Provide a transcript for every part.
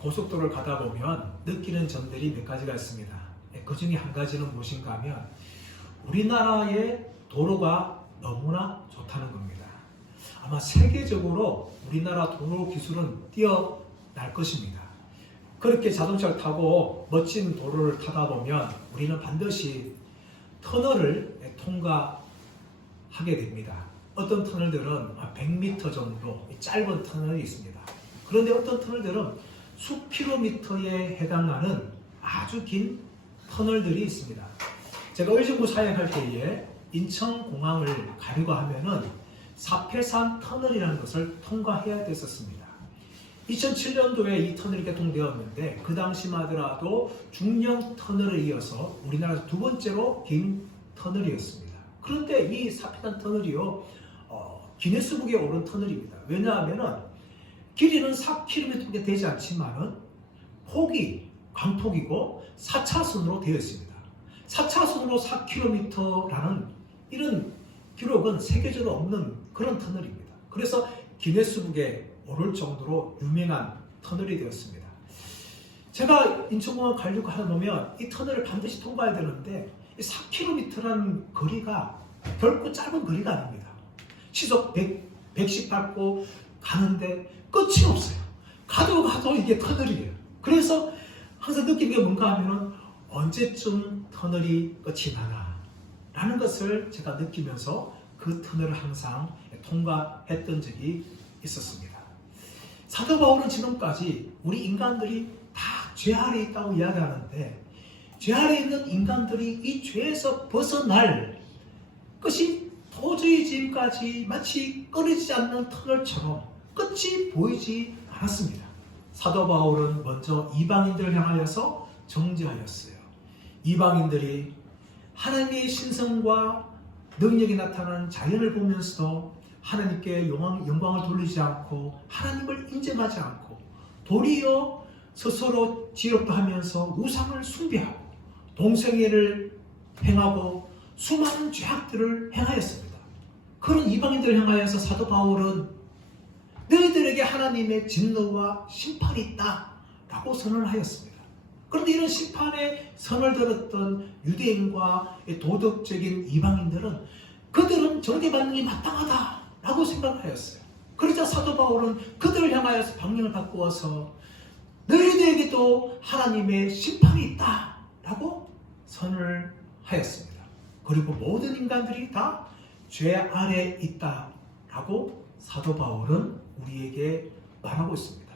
고속도로를 가다 보면 느끼는 점들이 몇 가지가 있습니다. 그 중에 한 가지는 무엇인가 하면 우리나라의 도로가 너무나 좋다는 겁니다. 아마 세계적으로 우리나라 도로 기술은 뛰어날 것입니다. 그렇게 자동차를 타고 멋진 도로를 타다 보면 우리는 반드시 터널을 통과하게 됩니다. 어떤 터널들은 100m 정도 짧은 터널이 있습니다. 그런데 어떤 터널들은 수 킬로미터에 해당하는 아주 긴 터널들이 있습니다. 제가 의정부 사역할 때에 인천공항을 가려고 하면은 사패산 터널이라는 것을 통과해야 됐었습니다. 2007년도에 이 터널이 개통되었는데 그 당시만 하더라도 중령 터널에 이어서 우리나라에서 두 번째로 긴 터널이었습니다. 그런데 이 사패산 터널이요 기네스북에 오른 터널입니다. 왜냐하면 길이는 4km밖에 되지 않지만은 폭이 광폭이고 4차선으로 되어 있습니다. 4차선으로 4km라는 이런 기록은 세계적으로 없는 그런 터널입니다. 그래서 기네스북에 오를 정도로 유명한 터널이 되었습니다. 제가 인천공항 가려고 하다 보면 이 터널을 반드시 통과해야 되는데 4km라는 거리가 결코 짧은 거리가 아닙니다. 시속 110 밟고 가는데 끝이 없어요. 가도 이게 터널이에요. 그래서 항상 느끼는 게 뭔가 하면은 언제쯤 터널이 끝이 나나 라는 것을 제가 느끼면서 그 터널을 항상 통과했던 적이 있었습니다. 사도 바울은 지금까지 우리 인간들이 다 죄 아래에 있다고 이야기하는데 죄 아래에 있는 인간들이 이 죄에서 벗어날 것이 도저히 지금까지 마치 끊이지 않는 터널처럼 끝이 보이지 않았습니다. 사도 바울은 먼저 이방인들을 향하여서 정죄하였어요. 이방인들이 하나님의 신성과 능력이 나타나는 자연을 보면서도 하나님께 영광을 돌리지 않고 하나님을 인정하지 않고 도리어 스스로 지옥도하면서 우상을 숭배하고 동성애를 행하고 수많은 죄악들을 행하였습니다. 그런 이방인들을 향하여서 사도 바울은 너희들에게 하나님의 진노와 심판이 있다 라고 선언을 하였습니다. 그런데 이런 심판의 선을 들었던 유대인과 도덕적인 이방인들은 그들은 정죄받는 게 마땅하다 라고 생각하였어요. 그러자 사도 바울은 그들을 향하여서 방향을 바꾸어서 너희들에게도 하나님의 심판이 있다 라고 선언을 하였습니다. 그리고 모든 인간들이 다 죄 아래 있다 라고 사도 바울은 우리에게 말하고 있습니다.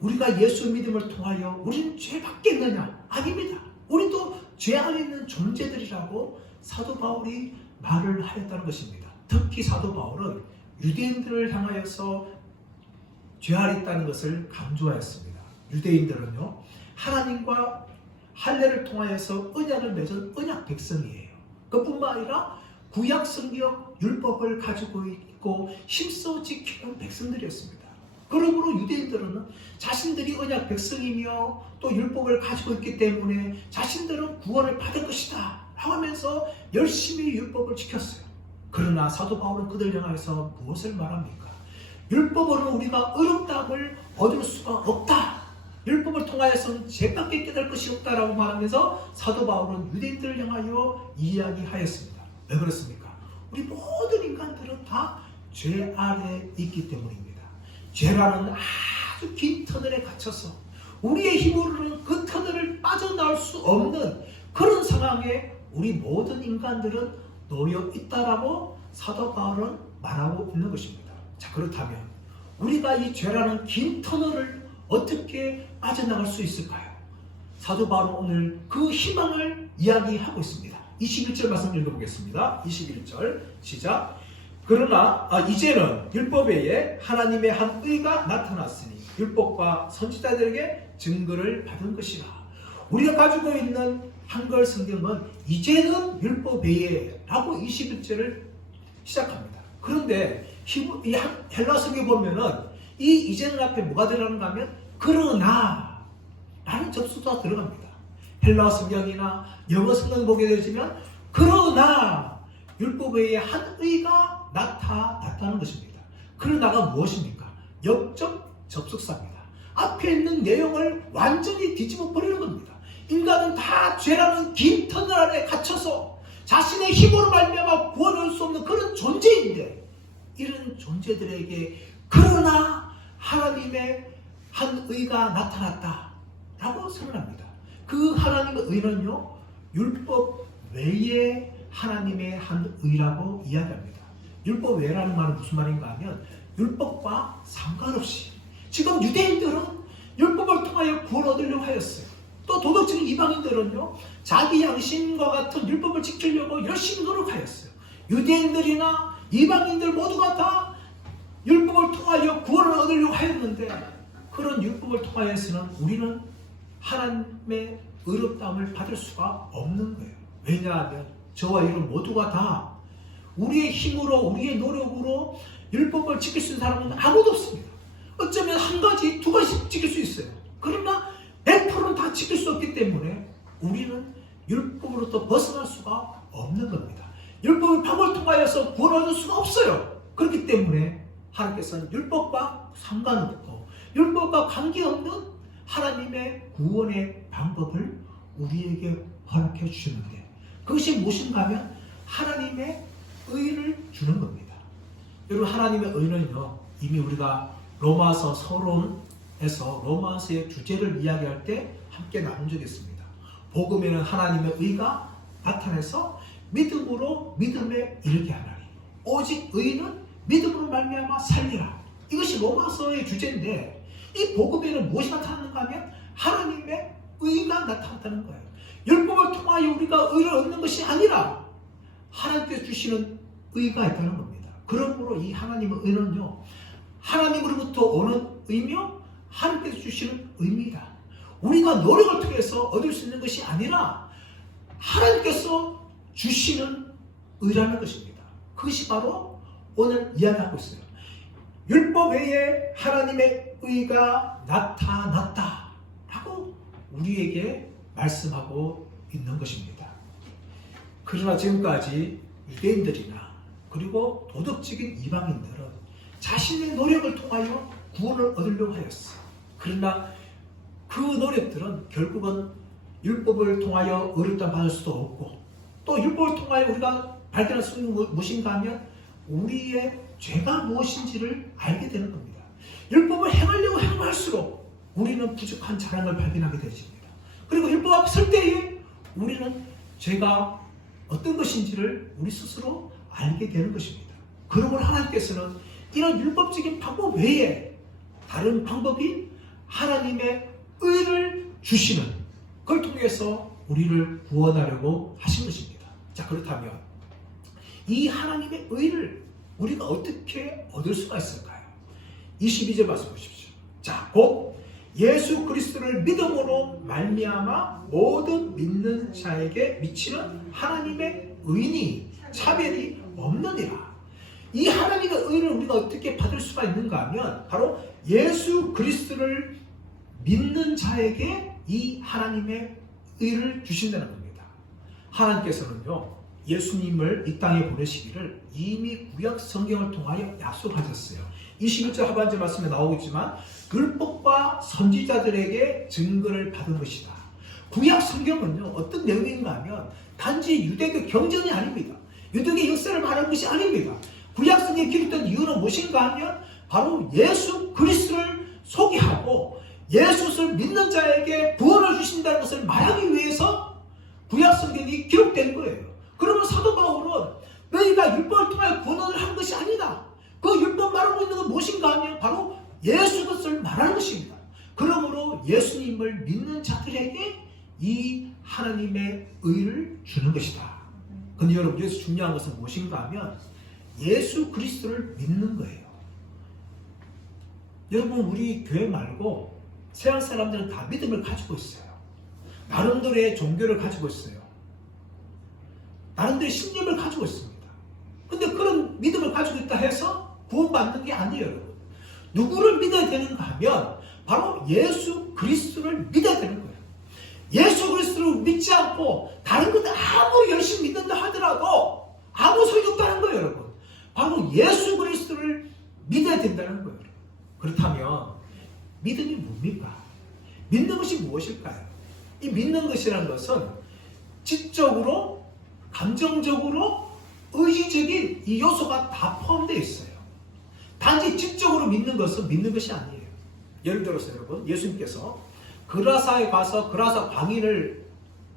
우리가 예수 믿음을 통하여 우리는 죄 받겠느냐? 아닙니다. 우리도 죄 안에 있는 존재들이라고 사도 바울이 말을 하였다는 것입니다. 특히 사도 바울은 유대인들을 향하여서 죄 아래 있다는 것을 강조하였습니다. 유대인들은요 하나님과 할례를 통하여서 언약을 맺은 언약 백성이에요. 그뿐만 아니라 구약 성경 율법을 가지고 있고 힘써 지키는 백성들이었습니다. 그러므로 유대인들은 자신들이 언약 백성이며 또 율법을 가지고 있기 때문에 자신들은 구원을 받을 것이다 하면서 열심히 율법을 지켰어요. 그러나 사도 바울은 그들 향하여서 무엇을 말합니까? 율법으로는 우리가 의롭다함을 얻을 수가 없다. 율법을 통하여서는 죄밖에 깨달을 것이 없다라고 말하면서 사도 바울은 유대인들을 향하여 이야기하였습니다. 왜 그렇습니까? 우리 모든 인간들은 다 죄 아래에 있기 때문입니다. 죄라는 아주 긴 터널에 갇혀서 우리의 힘으로는 그 터널을 빠져나올 수 없는 그런 상황에 우리 모든 인간들은 놓여 있다라고 사도 바울은 말하고 있는 것입니다. 자, 그렇다면 우리가 이 죄라는 긴 터널을 어떻게 빠져나갈 수 있을까요? 사도 바울은 오늘 그 희망을 이야기하고 있습니다. 21절 말씀 읽어보겠습니다. 21절 시작. 그러나 이제는 율법 외에 하나님의 한 의가 나타났으니 율법과 선지자들에게 증거를 받은 것이라. 우리가 가지고 있는 한글 성경은 이제는 율법 외에 라고 21절을 시작합니다. 그런데 이 헬라 성경에 보면은 이 이제는 앞에 뭐가 들어가는가 하면 그러나 라는 접수가 들어갑니다. 헬라 성경이나 영어 성경 보게 되지만 그러나 율법 외에 한 의가 나타났다는 것입니다. 그러나가 무엇입니까? 역적 접속사입니다. 앞에 있는 내용을 완전히 뒤집어 버리는 겁니다. 인간은 다 죄라는 긴 터널 안에 갇혀서 자신의 힘으로 말미암아 구원할 수 없는 그런 존재인데, 이런 존재들에게 그러나 하나님의 한 의가 나타났다 라고 선언합니다. 그 하나님의 의는요, 율법 외에 하나님의 한 의라고 이야기합니다. 율법 외라는 말은 무슨 말인가 하면 율법과 상관없이, 지금 유대인들은 율법을 통하여 구원 얻으려고 하였어요. 또 도덕적인 이방인들은요, 자기 양심과 같은 율법을 지키려고 열심히 노력하였어요. 유대인들이나 이방인들 모두가 다 율법을 통하여 구원을 얻으려고 하였는데, 그런 율법을 통하여서는 우리는 하나님의 의롭다움을 받을 수가 없는 거예요. 왜냐하면 저와 여러분 모두가 다 우리의 힘으로, 우리의 노력으로 율법을 지킬 수 있는 사람은 아무도 없습니다. 어쩌면 한 가지, 두 가지씩 지킬 수 있어요. 그러나 100%는 다 지킬 수 없기 때문에 우리는 율법으로부터 벗어날 수가 없는 겁니다. 율법의 방법을 통하여서 구원을 얻을 수가 없어요. 그렇기 때문에 하나님께서는 율법과 상관없고 율법과 관계없는 하나님의 구원의 방법을 우리에게 허락해 주시는데, 그것이 무엇인가 하면 하나님의 의를 주는 겁니다. 여러분, 하나님의 의는요, 이미 우리가 로마서 서론에서 로마서의 주제를 이야기할 때 함께 나눈 적이 있습니다. 복음에는 하나님의 의가 나타나서 믿음으로 믿음에 이르게 하나니 오직 의는 믿음으로 말미암아 살리라. 이것이 로마서의 주제인데, 이 복음에는 무엇이 나타나는가 하면 하나님의 의가 나타났다는 거예요. 율법을 통하여 우리가 의를 얻는 것이 아니라 하나님께서 주시는 의가 있다는 겁니다. 그러므로 이 하나님의 의는요, 하나님으로부터 오는 의며 하나님께서 주시는 의입니다. 우리가 노력을 통해서 얻을 수 있는 것이 아니라 하나님께서 주시는 의라는 것입니다. 그것이 바로 오늘 이야기하고 있어요. 율법 외에 하나님의 의가 나타났다 라고 우리에게 말씀하고 있는 것입니다. 그러나 지금까지 유대인들이나 그리고 도덕적인 이방인들은 자신의 노력을 통하여 구원을 얻으려고 하였어. 그러나 그 노력들은 결국은 율법을 통하여 의롭다 받을 수도 없고, 또 율법을 통하여 우리가 발견할 수 있는 무엇인가 하면 우리의 죄가 무엇인지를 알게 되는 겁니다. 율법을 행하려고 행할수록 우리는 부족한 자랑을 발견하게 되십니다. 그리고 율법 앞에 설 때에 우리는 죄가 어떤 것인지를 우리 스스로 알게 되는 것입니다. 그러므로 하나님께서는 이런 율법적인 방법 외에 다른 방법인 하나님의 의를 주시는, 그걸 통해서 우리를 구원하려고 하신 것입니다. 자, 그렇다면 이 하나님의 의를 우리가 어떻게 얻을 수가 있을까요? 22절 말씀 보십시오. 자, 곧 예수 그리스도를 믿음으로 말미암아 모든 믿는 자에게 미치는 하나님의 의니 차별이 없느니라. 이 하나님의 의를 우리가 어떻게 받을 수가 있는가 하면 바로 예수 그리스도를 믿는 자에게 이 하나님의 의를 주신다는 겁니다. 하나님께서는요, 예수님을 이 땅에 보내시기를 이미 구약 성경을 통하여 약속하셨어요. 21절 하반절 말씀에 나오겠지만 율법과 선지자들에게 증거를 받은 것이다. 구약 성경은요, 어떤 내용인가 하면 단지 유대교 경전이 아닙니다. 유대교의 역사를 말하는 것이 아닙니다. 구약 성경에 기록된 이유는 무엇인가 하면 바로 예수 그리스도를 소개하고 예수를 믿는 자에게 구원을 주신다는 것을 말하기 위해서 구약 성경이 기록된 거예요. 그러면 사도 바울은 너희가 율법을 통하여 구원을 한 것이 아니다. 그 율법 말하고 있는 건 무엇인가 하면 바로 예수 그리스도를 말하는 것입니다. 그러므로 예수님을 믿는 자들에게 이 하나님의 의를 주는 것이다. 근데 여러분, 여기서 중요한 것은 무엇인가 하면 예수 그리스도를 믿는 거예요. 여러분, 우리 교회 말고 세상 사람들은 다 믿음을 가지고 있어요. 나름대로의 종교를 가지고 있어요. 나름대로의 신념을 가지고 있습니다. 근데 그런 믿음을 가지고 있다 해서 구원받는 게 아니에요, 여러분. 누구를 믿어야 되는가 하면 바로 예수 그리스도를 믿어야 되는 거예요. 예수 그리스도를 믿지 않고 다른 것들 아무리 열심히 믿는다 하더라도 아무 소용이 없다는 거예요, 여러분. 바로 예수 그리스도를 믿어야 된다는 거예요. 그렇다면 믿음이 뭡니까? 믿는 것이 무엇일까요? 이 믿는 것이라는 것은 지적으로, 감정적으로, 의지적인 이 요소가 다 포함되어 있어요. 단지 지적으로 믿는 것은 믿는 것이 아니에요. 예를 들어서 여러분, 예수님께서 그라사에 가서 그라사 광인을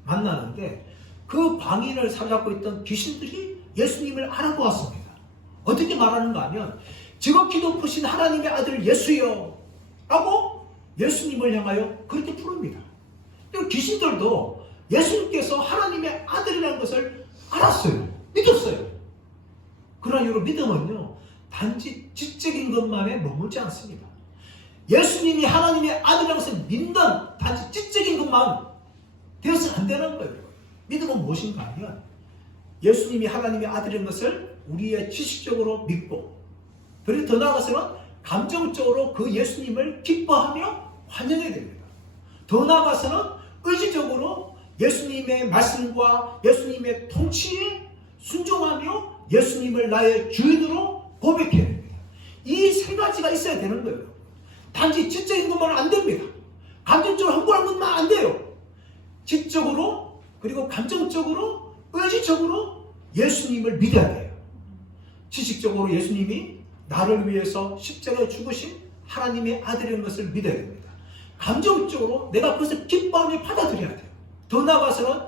만나는데 그 광인을 사로잡고 있던 귀신들이 예수님을 알아보았습니다. 어떻게 말하는가 하면 지극히 높으신 하나님의 아들 예수여 하고 예수님을 향하여 그렇게 부릅니다. 귀신들도 예수님께서 하나님의 아들이라는 것을 알았어요. 믿었어요. 그러나 여러분, 믿음은요 단지 지적인 것만에 머물지 않습니다. 예수님이 하나님의 아들이라는 것을 믿는 단지 지적인 것만 되어서는 안 되는 거예요. 믿음은 무엇인가 하면 예수님이 하나님의 아들인 것을 우리의 지식적으로 믿고, 그리고 더 나아가서는 감정적으로 그 예수님을 기뻐하며 환영해야 됩니다. 더 나아가서는 의지적으로 예수님의 말씀과 예수님의 통치에 순종하며 예수님을 나의 주인으로 고백해야 됩니다. 이 세 가지가 있어야 되는 거예요. 단지 지적인 것만 안 됩니다. 감정적으로 흥분한 것만 안 돼요. 지적으로, 그리고 감정적으로, 의지적으로 예수님을 믿어야 돼요. 지식적으로 예수님이 나를 위해서 십자가에 죽으신 하나님의 아들인 것을 믿어야 됩니다. 감정적으로 내가 그것을 기뻐하며 받아들여야 돼요. 더 나아가서는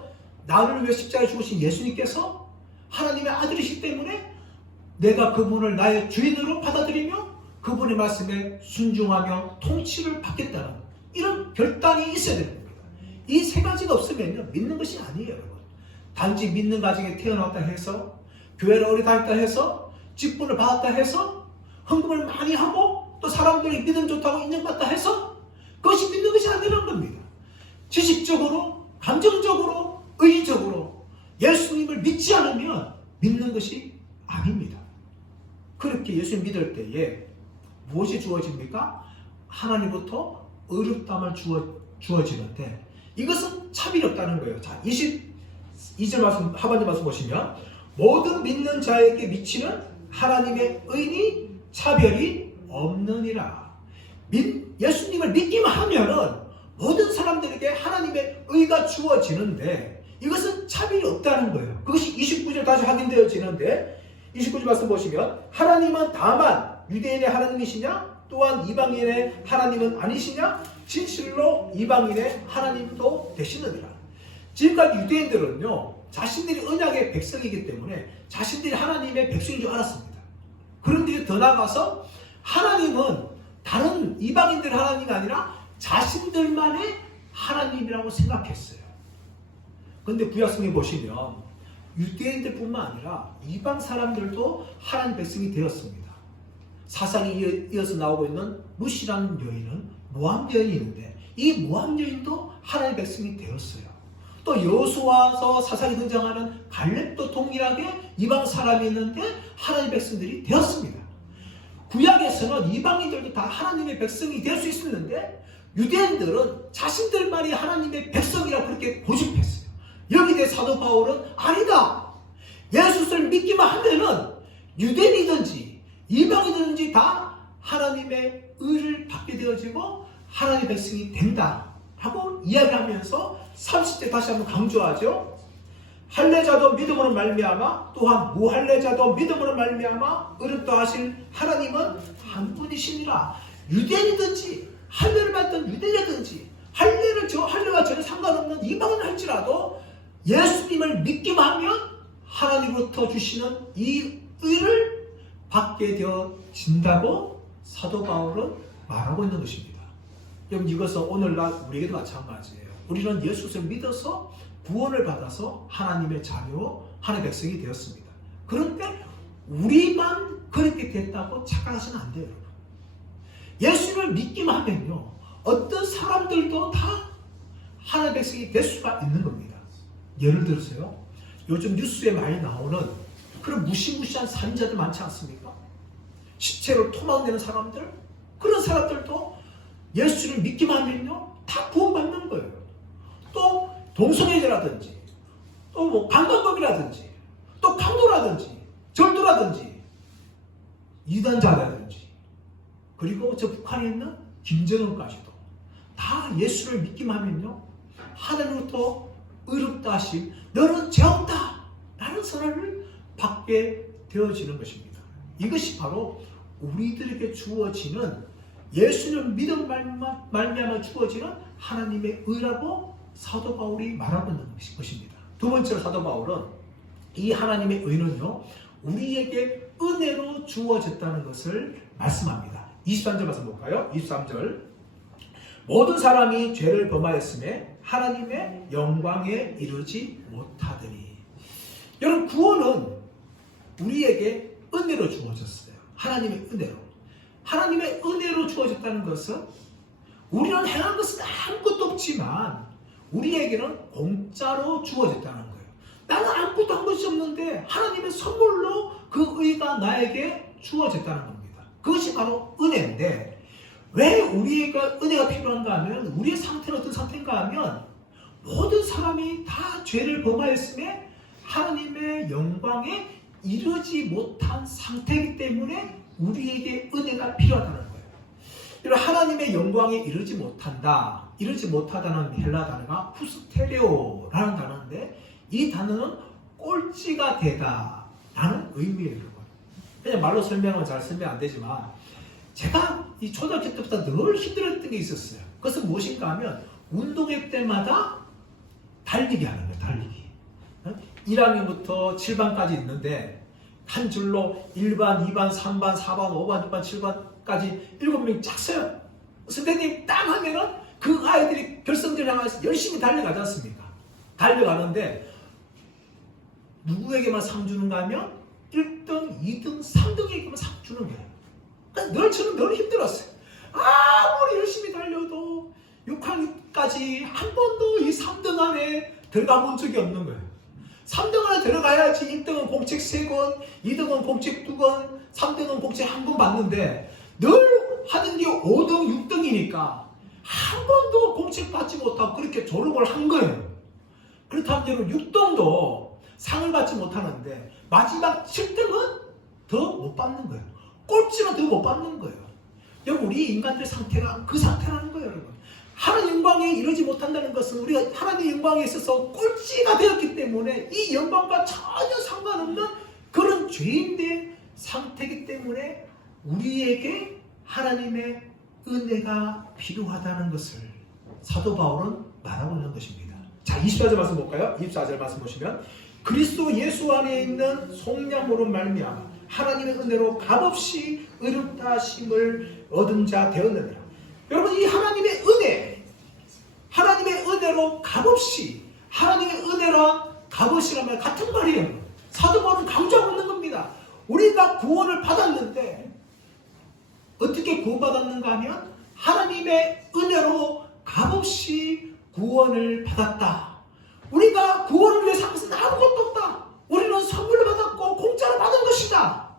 나를 위해 십자가에 죽으신 예수님께서 하나님의 아들이시기 때문에 내가 그분을 나의 주인으로 받아들이며 그분의 말씀에 순종하며 통치를 받겠다는 이런 결단이 있어야 되는 겁니다. 이 세 가지가 없으면 믿는 것이 아니에요, 여러분. 단지 믿는 가정에 태어났다 해서, 교회를 오래 다녔다 해서, 직분을 받았다 해서, 헌금을 많이 하고 또 사람들이 믿음 좋다고 인정받다 해서 그것이 믿는 것이 아니라는 겁니다. 지식적으로, 감정적으로, 의지적으로 예수님을 믿지 않으면 믿는 것이 아닙니다. 그렇게 예수님 믿을 때에 무엇이 주어집니까? 하나님부터 의롭다만 주어지는데 이것은 차별이 없다는 거예요. 자, 22절 말씀, 하반절 말씀 보시면 모든 믿는 자에게 미치는 하나님의 의니 차별이 없느니라. 예수님을 믿기만 하면은 모든 사람들에게 하나님의 의가 주어지는데 이것은 차별이 없다는 거예요. 그것이 29절 다시 확인되어지는데 29절 말씀 보시면 하나님은 다만 유대인의 하나님이시냐 또한 이방인의 하나님은 아니시냐 진실로 이방인의 하나님도 되시느니라. 지금까지 유대인들은요 자신들이 언약의 백성이기 때문에 자신들이 하나님의 백성인 줄 알았습니다. 그런데 더 나아가서 하나님은 다른 이방인들 하나님이 아니라 자신들만의 하나님이라고 생각했어요. 그런데 구약성에 보시면 유대인들뿐만 아니라 이방 사람들도 하나님 백성이 되었습니다. 사상이 이어서 나오고 있는 룻이라는 여인은 모함 여인이 있는데 이 모함 여인도 하나님 백성이 되었어요. 또 여호수아서 사상이 등장하는 갈렙도 동일하게 이방 사람이 있는데 하나님 백성들이 되었습니다. 구약에서는 이방인들도 다 하나님의 백성이 될 수 있었는데 유대인들은 자신들만이 하나님의 백성이라 그렇게 고집했어요. 여기에 대해 사도 바울은 아니다. 예수를 믿기만 하면은 유대인이든지 이방인이든지 다 하나님의 의를 받게 되어지고 하나님의 백성이 된다 하고 이야기하면서 30절 다시 한번 강조하죠. 할례자도 믿음으로 말미암아 또한 무할례자도 믿음으로 말미암아 의롭다 하실 하나님은 한 분이시니라. 유대인이든지 할례를 받던 유대인이든지 할례와 전혀 상관없는 이방인 할지라도 예수님을 믿기만 하면 하나님으로부터 주시는 이 의를 받게 되어진다고 사도 바울은 말하고 있는 것입니다. 여러분 이것은 오늘날 우리에게도 마찬가지예요. 우리는 예수를 믿어서 구원을 받아서 하나님의 자녀, 하나님의 백성이 되었습니다. 그런데 우리만 그렇게 됐다고 착각하시면 안 돼요. 여러분. 예수를 믿기만 하면요 어떤 사람들도 다 하나님의 백성이 될 수가 있는 겁니다. 예를 들어서요 요즘 뉴스에 많이 나오는 그런 무시무시한 살인자들 많지 않습니까? 시체로 토막내는 사람들, 그런 사람들도 예수를 믿기만 하면요 다 구원받는 거예요. 또 동성애자라든지 또 뭐 강간범이라든지 또 강도라든지 절도라든지 이단자라든지 그리고 저 북한에 있는 김정은까지도 다 예수를 믿기만 하면요, 하늘로부터 의롭다 하심, 너는 죄 없다 라는 선언을 받게 되어지는 것입니다. 이것이 바로 우리들에게 주어지는, 예수를 믿음 말미암아 주어지는 하나님의 의라고 사도 바울이 말하고 있는 것입니다. 두 번째로 사도 바울은 이 하나님의 의는요, 우리에게 은혜로 주어졌다는 것을 말씀합니다. 23절 말씀 볼까요? 23절. 모든 사람이 죄를 범하였음에 하나님의 영광에 이르지 못하더니. 여러분, 구원은 우리에게 은혜로 주어졌어요. 하나님의 은혜로. 하나님의 은혜로 주어졌다는 것은 우리는 행한 것은 아무것도 없지만 우리에게는 공짜로 주어졌다는 거예요. 나는 아무것도 한 것이 없는데 하나님의 선물로 그 의가 나에게 주어졌다는 겁니다. 그것이 바로 은혜인데, 왜 우리에게 은혜가 필요한가 하면, 우리의 상태는 어떤 상태인가 하면, 모든 사람이 다 죄를 범하였음에 하나님의 영광에 이르지 못한 상태이기 때문에 우리에게 은혜가 필요하다는 거예요. 여러분, 하나님의 영광에 이르지 못한다, 이르지 못하다는 헬라 단어가 후스테레오라는 단어인데, 이 단어는 꼴찌가 되다 라는 의미예요. 그냥 말로 설명은 잘 설명 안 되지만, 제가 이 초등학교 때부터 늘 힘들었던 게 있었어요. 그것은 무엇인가 하면, 운동회 때마다 달리기 하는 거예요. 달리기. 1학년부터 7반까지 있는데 한 줄로 1반, 2반, 3반, 4반, 5반, 6반, 7반까지 7명이 쫙 서요. 선생님 딱 하면은 그 아이들이 결승전을 향해서 열심히 달려가지 않습니까? 달려가는데 누구에게만 상 주는가 하면 1등, 2등, 3등에게만 상 주는 거예요. 그러니까 늘 저는 늘 힘들었어요. 아무리 열심히 달려도 6학년까지 한 번도 이 3등 안에 들어가 본 적이 없는 거예요. 3등 안에 들어가야지 1등은 공책 3권, 2등은 공책 2권, 3등은 공책 1권 받는데, 늘 하는 게 5등, 6등이니까 한 번도 공책 받지 못하고 그렇게 졸업을 한 거예요. 그렇다면 여러분, 6등도 상을 받지 못하는데 마지막 7등은 더 못 받는 거예요. 꼴찌는 더 못 받는 거예요. 여러분, 우리 인간들 상태가 그 상태라는 거예요. 여러분, 하나님 영광에 이르지 못한다는 것은 우리가 하나님의 영광에 있어서 꼴찌가 되었기 때문에 이 영광과 전혀 상관없는 그런 죄인된 상태이기 때문에 우리에게 하나님의 은혜가 필요하다는 것을 사도 바울은 말하고 있는 것입니다. 자, 24절 말씀 볼까요? 24절 말씀 보시면, 그리스도 예수 안에 있는 속량으로 말미암아 하나님의 은혜로 값없이 의롭다 하심을 얻은 자 되었느니라. 여러분, 이 하나님의 은혜, 하나님의 은혜로 값없이, 하나님의 은혜랑 값없이라면 같은 말이에요. 사도 바울은 강조하고 있는 겁니다. 우리가 구원을 받았는데 어떻게 구원받았는가 하면 하나님의 은혜로 값없이 구원을 받았다. 우리가 구원을 위해서 한 것은 아무것도 없다. 우리는 선물로 받았고 공짜로 받은 것이다.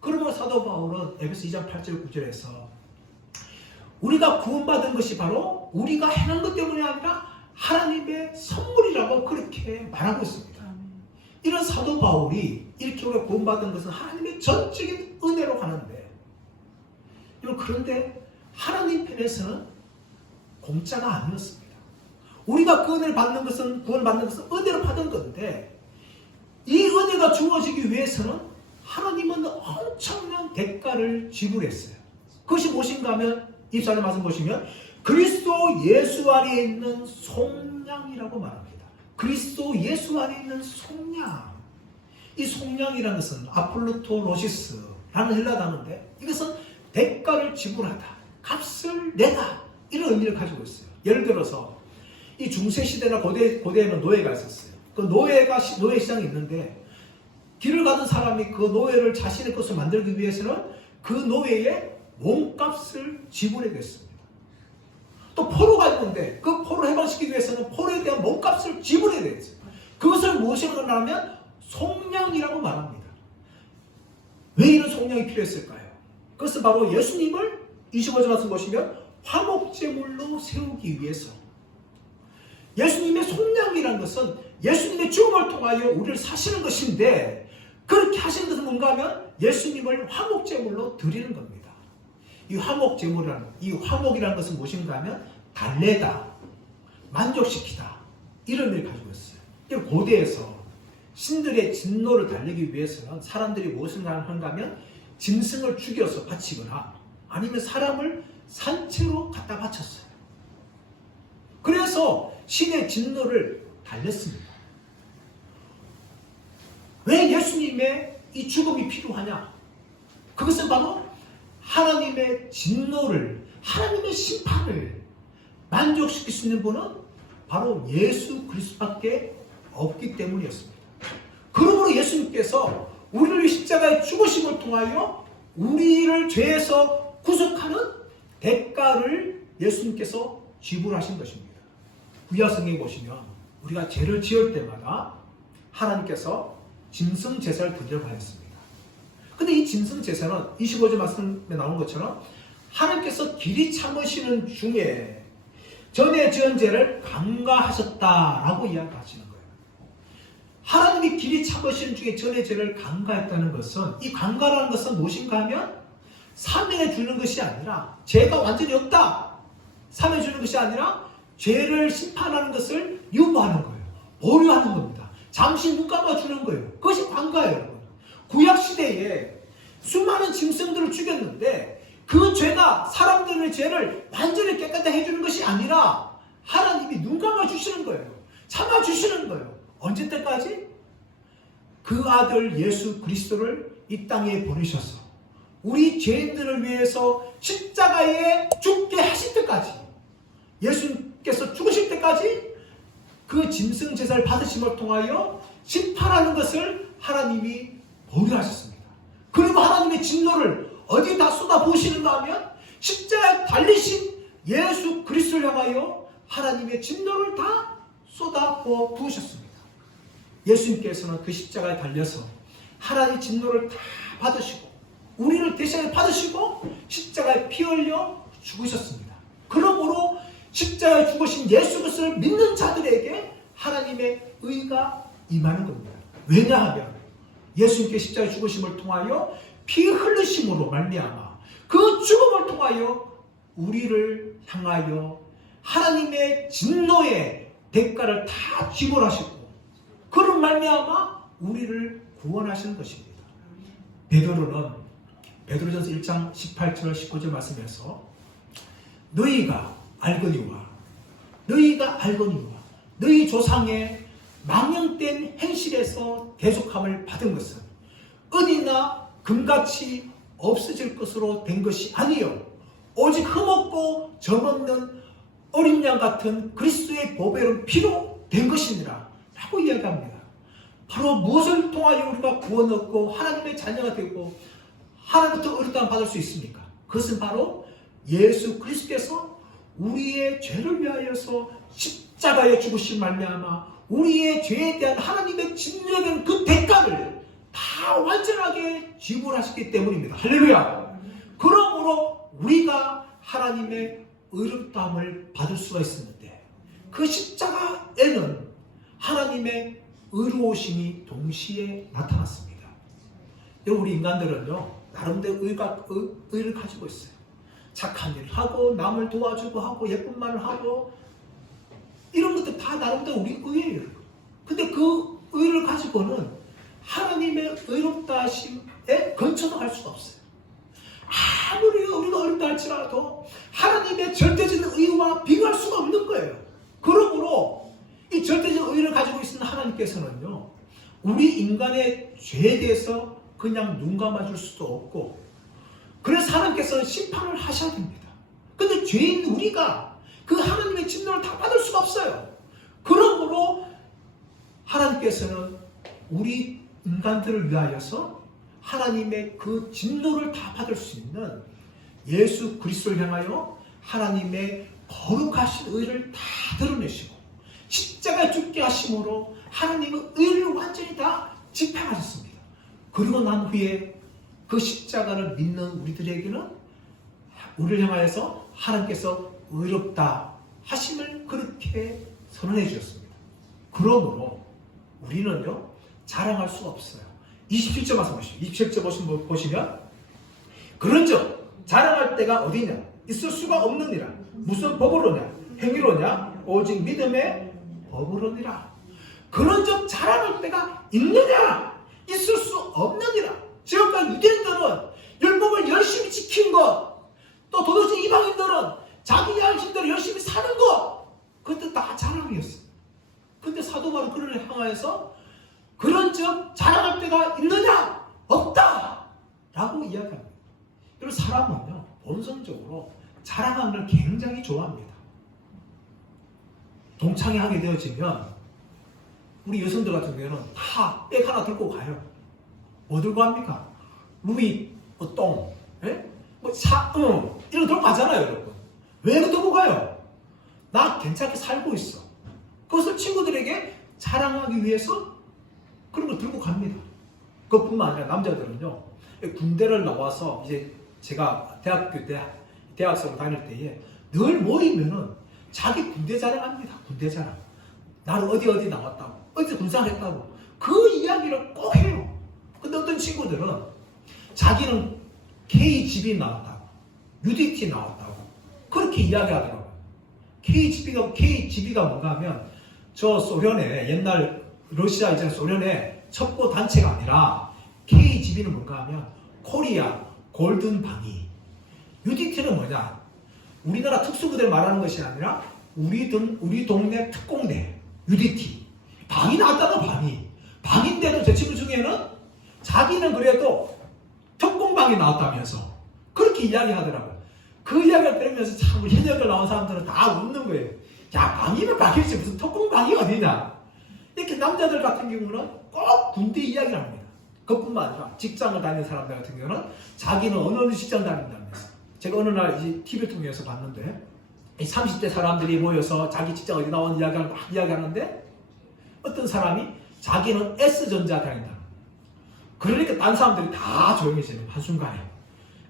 그러면 사도 바울은 에베소 2장 8절 9절에서 우리가 구원받은 것이 바로 우리가 행한 것 때문이 아니라 하나님의 선물이라고 그렇게 말하고 있습니다. 이런 사도 바울이 이렇게 우리가 구원받은 것은 하나님의 전적인 은혜로 가는데, 그런데 하나님 편에서는 공짜가 아니었습니다. 우리가 그 은혜를 받는 것은, 구원을 받는 것은 은혜로 받은 건데, 이 은혜가 주어지기 위해서는 하나님은 엄청난 대가를 지불했어요. 그것이 무엇인가 하면 24절 말씀 보시면 그리스도 예수 안에 있는 속량이라고 말합니다. 그리스도 예수 안에 있는 속량. 이 속량이라는 것은 아폴로토로시스라는 헬라 단어인데, 이것은 대가를 지불하다, 값을 내다, 이런 의미를 가지고 있어요. 예를 들어서 이 중세시대나 고대에는 노예가 있었어요. 그 노예 시장이 있는데, 길을 가던 사람이 그 노예를 자신의 것으로 만들기 위해서는 그 노예의 몸값을 지불해야 됐습니다. 또 포로가 있는데 그 포로를 해방시키기 위해서는 포로에 대한 몸값을 지불해야 됐어요. 그것을 무엇이라고 하면 속량이라고 말합니다. 왜 이런 속량이 필요했을까요? 그것은 바로 예수님을 25절 말씀 보시면 화목제물로 세우기 위해서. 예수님의 속량이라는 것은 예수님의 죽음을 통하여 우리를 사시는 것인데, 그렇게 하시는 것은 뭔가 하면 예수님을 화목제물로 드리는 겁니다. 이 화목 제물이라는, 이 화목이라는 것은 무엇인가 하면 달래다, 만족시키다, 이런 의미를 가지고 있어요. 고대에서 신들의 진노를 달래기 위해서는 사람들이 무엇을 하는가 하면 짐승을 죽여서 바치거나 아니면 사람을 산채로 갖다 바쳤어요. 그래서 신의 진노를 달랬습니다. 왜 예수님의 이 죽음이 필요하냐? 그것은 바로 하나님의 진노를, 하나님의 심판을 만족시킬 수 있는 분은 바로 예수 그리스도밖에 없기 때문이었습니다. 그러므로 예수님께서 우리를 십자가의 죽으심을 통하여 우리를 죄에서 구속하는 대가를 예수님께서 지불하신 것입니다. 구약성경에 보시면 우리가 죄를 지을 때마다 하나님께서 짐승 제사를 드리라고 하였습니다. 근데 이 짐승 제사는 25절 말씀에 나온 것처럼 하나님께서 길이 참으시는 중에 전에 지은 죄를 간과하셨다라고 이야기하시는 거예요. 하나님이 길이 참으시는 중에 전에 죄를 간과했다는 것은, 이 간과라는 것은 무엇인가 하면 사면해 주는 것이 아니라, 죄가 완전히 없다, 사면해 주는 것이 아니라 죄를 심판하는 것을 유보하는 거예요. 보류하는 겁니다. 잠시 눈 감아주는 거예요. 그것이 관가예요, 여러분. 구약시대에 수많은 짐승들을 죽였는데 그 죄가, 사람들의 죄를 완전히 깨끗하게 해주는 것이 아니라 하나님이 눈 감아주시는 거예요. 참아주시는 거예요. 언제 때까지? 그 아들 예수 그리스도를 이 땅에 보내셔서 우리 죄인들을 위해서 십자가에 죽게 하실 때까지, 예수님께서 죽으실 때까지 그 짐승 제사를 받으심을 통하여 심판하는 것을 하나님이 보류하셨습니다. 그리고 하나님의 진노를 어디다 쏟아부으시는가 하면 십자가에 달리신 예수 그리스도를 향하여 하나님의 진노를 다 쏟아부으셨습니다. 예수님께서는 그 십자가에 달려서 하나님의 진노를 다 받으시고 우리를 대신에 받으시고 십자가에 피 흘려 죽으셨습니다. 그러므로 십자가에 죽으신 예수 그리스도를 믿는 자들에게 하나님의 의가 임하는 겁니다. 왜냐하면 예수님께 십자가에 죽으심을 통하여 피 흘리심으로 말미암아 그 죽음을 통하여 우리를 향하여 하나님의 진노의 대가를 다 지불하시고 그런 말미암아 우리를 구원하시는 것입니다. 베드로는 베드로전서 1장 18절 19절 말씀에서 너희가 알거니와 너희 조상의 망령된 행실에서 대속함을 받은 것은 은이나 금같이 없어질 것으로 된 것이 아니요 오직 흠없고 점없는 어린 양 같은 그리스도의 보배로운 피로 된 것이니라 라고 이야기합니다. 바로 무엇을 통하여 우리가 구원 얻고 하나님의 자녀가 되고 하나님부터 의롭다함 받을 수 있습니까? 그것은 바로 예수 그리스도께서 우리의 죄를 위하여서 십자가에 죽으신 말미암아 우리의 죄에 대한 하나님의 진노에 대한 그 대가를 다 완전하게 지불하셨기 때문입니다. 할렐루야. 그러므로 우리가 하나님의 의롭다함을 받을 수가 있었는데 그 십자가에는 하나님의 의로우심이 동시에 나타났습니다. 우리 인간들은요 나름대로 의를 가지고 있어요. 착한 일을 하고 남을 도와주고 하고 예쁜 말을 하고 이런 것들 다 나름대로 우리 의예요. 근데 그 의를 가지고는 하나님의 의롭다 하심에 근처도 갈 수가 없어요. 아무리 우리가 어렵다 할지라도 하나님의 절대적인 의와 비교할 수가 없는 거예요. 그러므로 이 절대적 의를 가지고 있는 하나님께서는요 우리 인간의 죄에 대해서 그냥 눈 감아줄 수도 없고 그래서 하나님께서는 심판을 하셔야 됩니다. 근데 죄인 우리가 그 하나님의 진노를 다 받을 수가 없어요. 그러므로 하나님께서는 우리 인간들을 위하여서 하나님의 그 진노를 다 받을 수 있는 예수 그리스도를 향하여 하나님의 거룩하신 의를 다 드러내시고 십자가에 죽게 하심으로 하나님의 의를 완전히 다 집행하셨습니다. 그리고 난 후에 그 십자가를 믿는 우리들에게는 우리를 향하여서 하나님께서 의롭다 하심을 그렇게 선언해 주셨습니다. 그러므로 우리는요 자랑할 수가 없어요. 27절 말씀 보시죠. 27절 보시면 그런즉 자랑할 때가 어디냐? 있을 수가 없느니라. 무슨 법으로냐? 행위로냐? 오직 믿음의 법으로니라. 그런즉 자랑할 때가 있느냐? 있을 수 없느니라. 지금까지 유대인들은 율법을 열심히 지킨 것, 또 도대체 이방인들은 자기 양심대로 열심히 사는 것, 그것도 다 자랑이었어. 근데 사도 바울은 그를 향하여서 그런즉 자랑할 때가 있느냐? 없다! 라고 이야기합니다. 그리고 사람은요, 본성적으로 자랑하는 걸 굉장히 좋아합니다. 동창회 하게 되어지면 우리 여성들 같은 경우에는 다 백 하나 들고 가요. 뭐 들고 합니까? 루이, 똥, 이런 거 들고 가잖아요, 여러분. 왜 이거 들고 가요? 나 괜찮게 살고 있어. 그것을 친구들에게 자랑하기 위해서 그런 걸 들고 갑니다. 그것뿐만 아니라 남자들은요, 군대를 나와서 이제 제가 대학교 때 대학생으로 다닐 때에 늘 모이면은 자기 군대 자랑합니다. 군대 자랑. 나는 어디 나왔다고, 어디 군사했다고 그 이야기를 꼭 해요. 근데 어떤 친구들은 자기는 KGB 나왔다고, UDT 나왔다고 그렇게 이야기하더라고요. KGB가 뭔가 하면 저 소련의 옛날 러시아 이전 소련의 첩보 단체가 아니라 KGB는 뭔가 하면 코리아 골든 방위, UDT는 뭐냐? 우리나라 특수부대를 말하는 것이 아니라 우리 동네 특공대 UDT. 방위 나왔다는 방위인데도 제 친구 중에는 자기는 그래도 특공방위 나왔다면서 그렇게 이야기하더라고요. 그 이야기를 들으면서 참 현역을 나온 사람들은 다 웃는 거예요. 야, 방위는 방위지 무슨 특공방위 어디냐? 이렇게 남자들 같은 경우는 꼭 군대 이야기를 합니다. 그것뿐만 아니라 직장을 다니는 사람들 같은 경우는 자기는 어느 직장 다닌다면서. 제가 어느 날 이제 TV를 통해서 봤는데 30대 사람들이 모여서 자기 직장 어디 나온 이야기를 막 이야기하는데 어떤 사람이 자기는 S전자 다닌다. 그러니까 딴 사람들이 다 조용해지는 한순간에.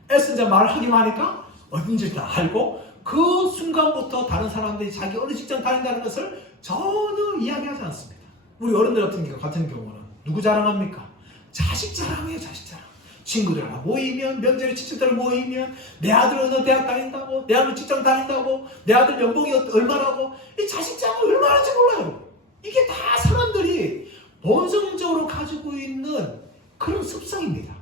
S전자 말을 하기만 하니까 어딘지 다 알고 그 순간부터 다른 사람들이 자기 어느 직장 다닌다는 것을 전혀 이야기하지 않습니다. 우리 어른들 같은 경우는 누구 자랑합니까? 자식 자랑해요. 자식 자랑. 친구들하고 모이면, 명절에 친척들 모이면 내 아들 어느 대학 다닌다고, 내 아들 직장 다닌다고, 내 아들 연봉이 얼마라고, 이 자식 자랑을 얼마나 하는지 몰라요. 이게 다 사람들이 본성적으로 가지고 있는 그런 습성입니다.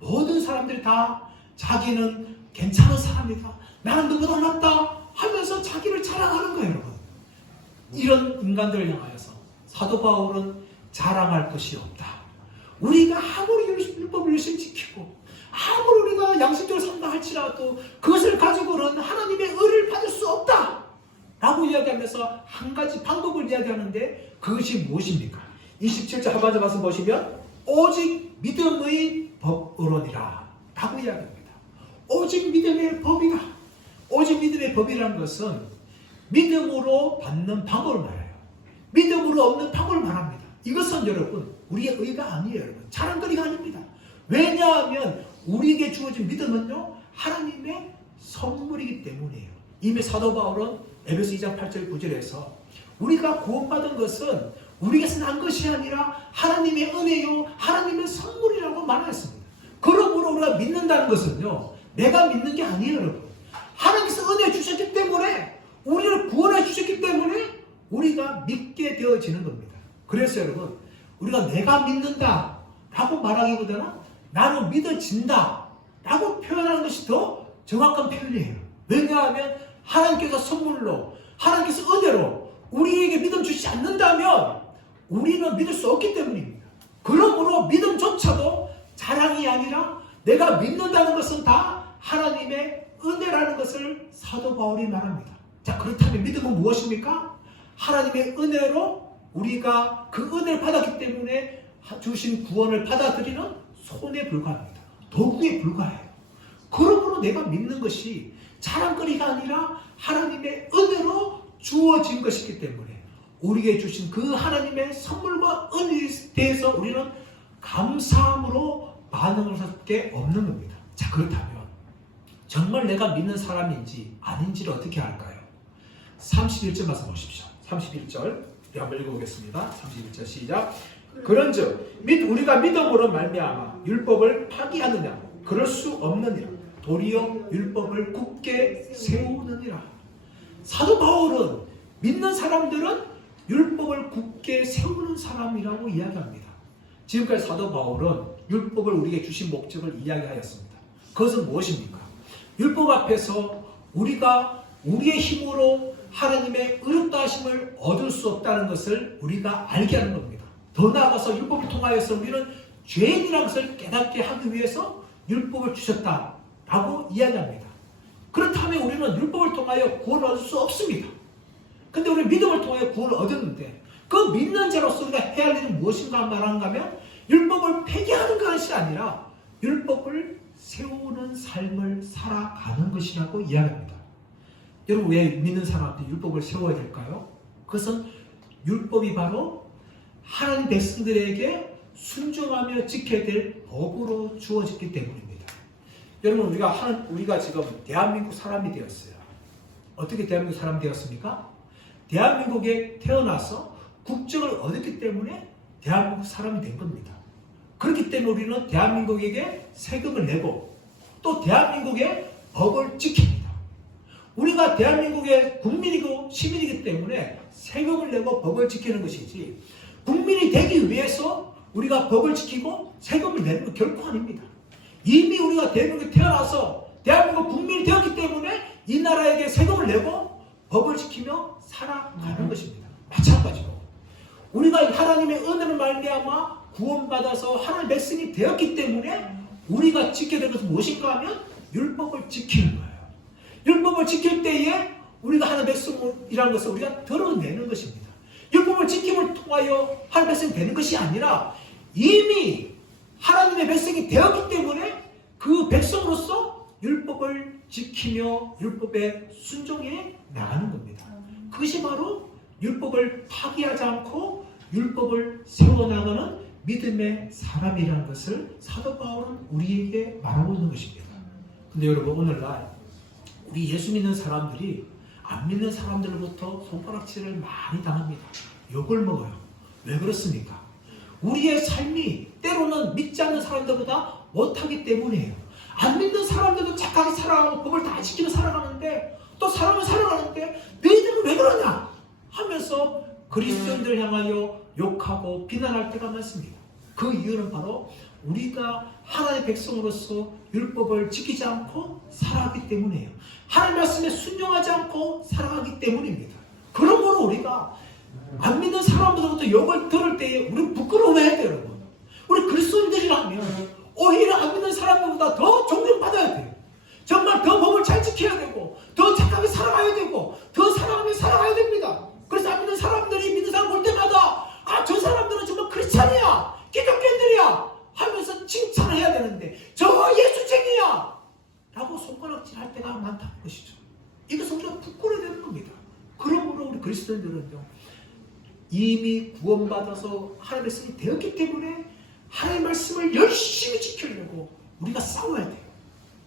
모든 사람들이 다 자기는 괜찮은 사람이다, 나는 누구보다 낫다 하면서 자기를 자랑하는 거예요, 여러분. 이런 인간들을 향하여서 사도 바울은 자랑할 것이 없다. 우리가 아무리 율법을 열심히 지키고 아무리 우리가 양심대로 산다 할지라도 그것을 가지고는 하나님의 의를 받을 수 없다 라고 이야기하면서 한 가지 방법을 이야기하는데 그것이 무엇입니까? 27절 하반절 말씀 보시면 오직 믿음의 법으로니라 라고 이야기합니다. 오직 믿음의 법이다. 오직 믿음의 법이라는 것은 믿음으로 받는 방법을 말해요. 믿음으로 얻는 방법을 말합니다. 이것은 여러분 우리의 의가 아니에요. 여러분 자랑거리가 아닙니다. 왜냐하면 우리에게 주어진 믿음은요 하나님의 선물이기 때문이에요. 이미 사도 바울은 에베소 2장 8절 9절에서 우리가 구원받은 것은 우리에게서 난 것이 아니라 하나님의 은혜요 하나님의 선물이라고 말했습니다. 그러므로 우리가 믿는다는 것은요 내가 믿는 게 아니에요. 여러분 하나님께서 은혜 주셨기 때문에 우리를 구원해 주셨기 때문에 우리가 믿게 되어지는 겁니다. 그래서 여러분 우리가 내가 믿는다 라고 말하기보다는 나는 믿어진다 라고 표현하는 것이 더 정확한 표현이에요. 왜냐하면 하나님께서 선물로 하나님께서 은혜로 우리에게 믿음 주시지 않는다면 우리는 믿을 수 없기 때문입니다. 그러므로 믿음조차도 자랑이 아니라 내가 믿는다는 것은 다 하나님의 은혜라는 것을 사도 바울이 말합니다. 자, 그렇다면 믿음은 무엇입니까? 하나님의 은혜로 우리가 그 은혜를 받았기 때문에 주신 구원을 받아들이는 손에 불과합니다. 도구에 불과해요. 그러므로 내가 믿는 것이 자랑거리가 아니라 하나님의 은혜로 주어진 것이기 때문에 우리에게 주신 그 하나님의 선물과 은혜에 대해서 우리는 감사함으로 반응을 할 수밖에 없는 겁니다. 자, 그렇다면 정말 내가 믿는 사람인지 아닌지를 어떻게 알까요? 31절 말씀 보십시오. 31절 한번 읽어보겠습니다. 31절 시작. 그런즉 우리가 믿음으로 말미암아 율법을 파기하느냐? 그럴 수 없느니라. 도리어 율법을 굳게 세우느니라. 사도 바울은 믿는 사람들은 율법을 굳게 세우는 사람이라고 이야기합니다. 지금까지 사도 바울은 율법을 우리에게 주신 목적을 이야기하였습니다. 그것은 무엇입니까? 율법 앞에서 우리가 우리의 힘으로 하나님의 의롭다 하심을 얻을 수 없다는 것을 우리가 알게 하는 겁니다. 더 나아가서 율법을 통하여서 우리는 죄인이라는 것을 깨닫게 하기 위해서 율법을 주셨다라고 이야기합니다. 그렇다면 우리는 율법을 통하여 구원을 얻을 수 없습니다. 근데 우리는 믿음을 통하여 구원을 얻었는데 그 믿는 자로서 우리가 해야 할 일은 무엇인가 말하는가 하면 율법을 폐기하는 것이 아니라 율법을 세우는 삶을 살아가는 것이라고 이야기합니다. 여러분, 왜 믿는 사람들이 율법을 세워야 될까요? 그것은 율법이 바로 하나님 백성들에게 순종하며 지켜야 될 법으로 주어졌기 때문입니다. 여러분, 우리가 지금 대한민국 사람이 되었어요. 어떻게 대한민국 사람이 되었습니까? 대한민국에 태어나서 국적을 얻었기 때문에 대한민국 사람이 된 겁니다. 그렇기 때문에 우리는 대한민국에게 세금을 내고 또 대한민국의 법을 지킵니다. 우리가 대한민국의 국민이고 시민이기 때문에 세금을 내고 법을 지키는 것이지, 국민이 되기 위해서 우리가 법을 지키고 세금을 내는 건 결코 아닙니다. 이미 우리가 대한민국에 태어나서 대한민국 국민이 되었기 때문에 이 나라에게 세금을 내고 법을 지키며 살아가는 것입니다. 마찬가지로 우리가 하나님의 은혜를 말미암아 구원받아서 하나님의 백성이 되었기 때문에 우리가 지켜야 될 것은 무엇인가 하면 율법을 지키는 거예요. 율법을 지킬 때에 우리가 하나님의 백성이라는 것을 우리가 드러내는 것입니다. 율법을 지킴을 통하여 하나님의 백성이 되는 것이 아니라 이미 하나님의 백성이 되었기 때문에 그 백성으로서 율법을 지키며 율법에 순종해 나가는 겁니다. 그것이 바로 율법을 파기하지 않고 율법을 세워나가는 믿음의 사람이라는 것을 사도 바울은 우리에게 말하고 있는 것입니다. 근데 여러분, 오늘날 우리 예수 믿는 사람들이 안 믿는 사람들로부터 손가락질을 많이 당합니다. 욕을 먹어요. 왜 그렇습니까? 우리의 삶이 때로는 믿지 않는 사람들보다 못하기 때문이에요. 안 믿는 사람들도 착하게 살아가고 법을 다 지키며 살아가는데, 또 사람을 살아가는데 너희들은 왜 그러냐 하면서 그리스도인들을 향하여 욕하고 비난할 때가 많습니다. 그 이유는 바로 우리가 하나님의 백성으로서 율법을 지키지 않고 살아가기 때문이에요. 하나님의 말씀에 순종하지 않고 살아가기 때문입니다. 그러므로 우리가 안 믿는 사람들로부터 욕을 들을 때에 우리는 부끄러워해야 돼요, 여러분. 우리 그리스도인들이라면 오히려 안 믿는 사람들보다 더 존경받아야 돼요. 정말 더 법을 잘 지켜야 되고 더 착하게 살아가야 되고 더 사랑하며 살아가야 됩니다. 그래서 안 믿는 사람들이 믿는 사람 볼 때마다 저 사람들은 정말 크리스찬이야, 기독교인들이야 하면서 칭찬을 해야 되는데 저 예수쟁이야 라고 손가락질 할 때가 많다는 것이죠. 이것은 우리가 부끄러워야 되는 겁니다. 그러므로 우리 그리스도인들은요, 이미 구원받아서 하나님의 백성이 되었기 때문에 하나님의 말씀을 열심히 지키려고 우리가 싸워야 돼요.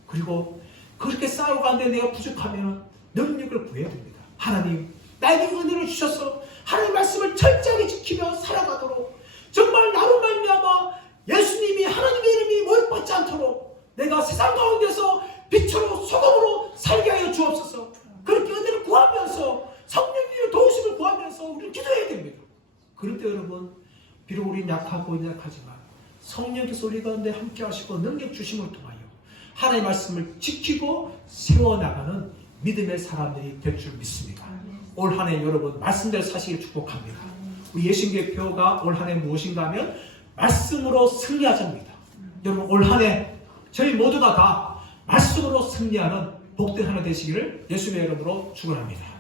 그리고 그렇게 싸워가는데 내가 부족하면 능력을 구해야 됩니다. 하나님, 나에게 은혜를 주셔서 하나님의 말씀을 철저하게 지키며 살아가도록, 정말 나로 말미암아 예수님이 하나님의 이름이 모욕받지 않도록 내가 세상 가운데서 빛으로 소금으로 살게 하여 주옵소서. 그렇게 은혜를 구하면서 성령님의 도우심을 구하면서 우리는 기도해야 됩니다. 그럴 때 여러분, 비록 우리는 약하고 연약하지만 성령께서 우리 가운데 함께 하시고 능력 주심을 통하여 하나님의 말씀을 지키고 세워나가는 믿음의 사람들이 될 줄 믿습니다. 올 한 해 여러분 말씀대로 사시길 축복합니다. 우리 예신교회 표가 올 한 해 무엇인가 하면 말씀으로 승리하자입니다. 여러분, 올 한 해 저희 모두가 다 말씀으로 승리하는 복된 한 해 되시기를 예수님의 이름으로 축원합니다.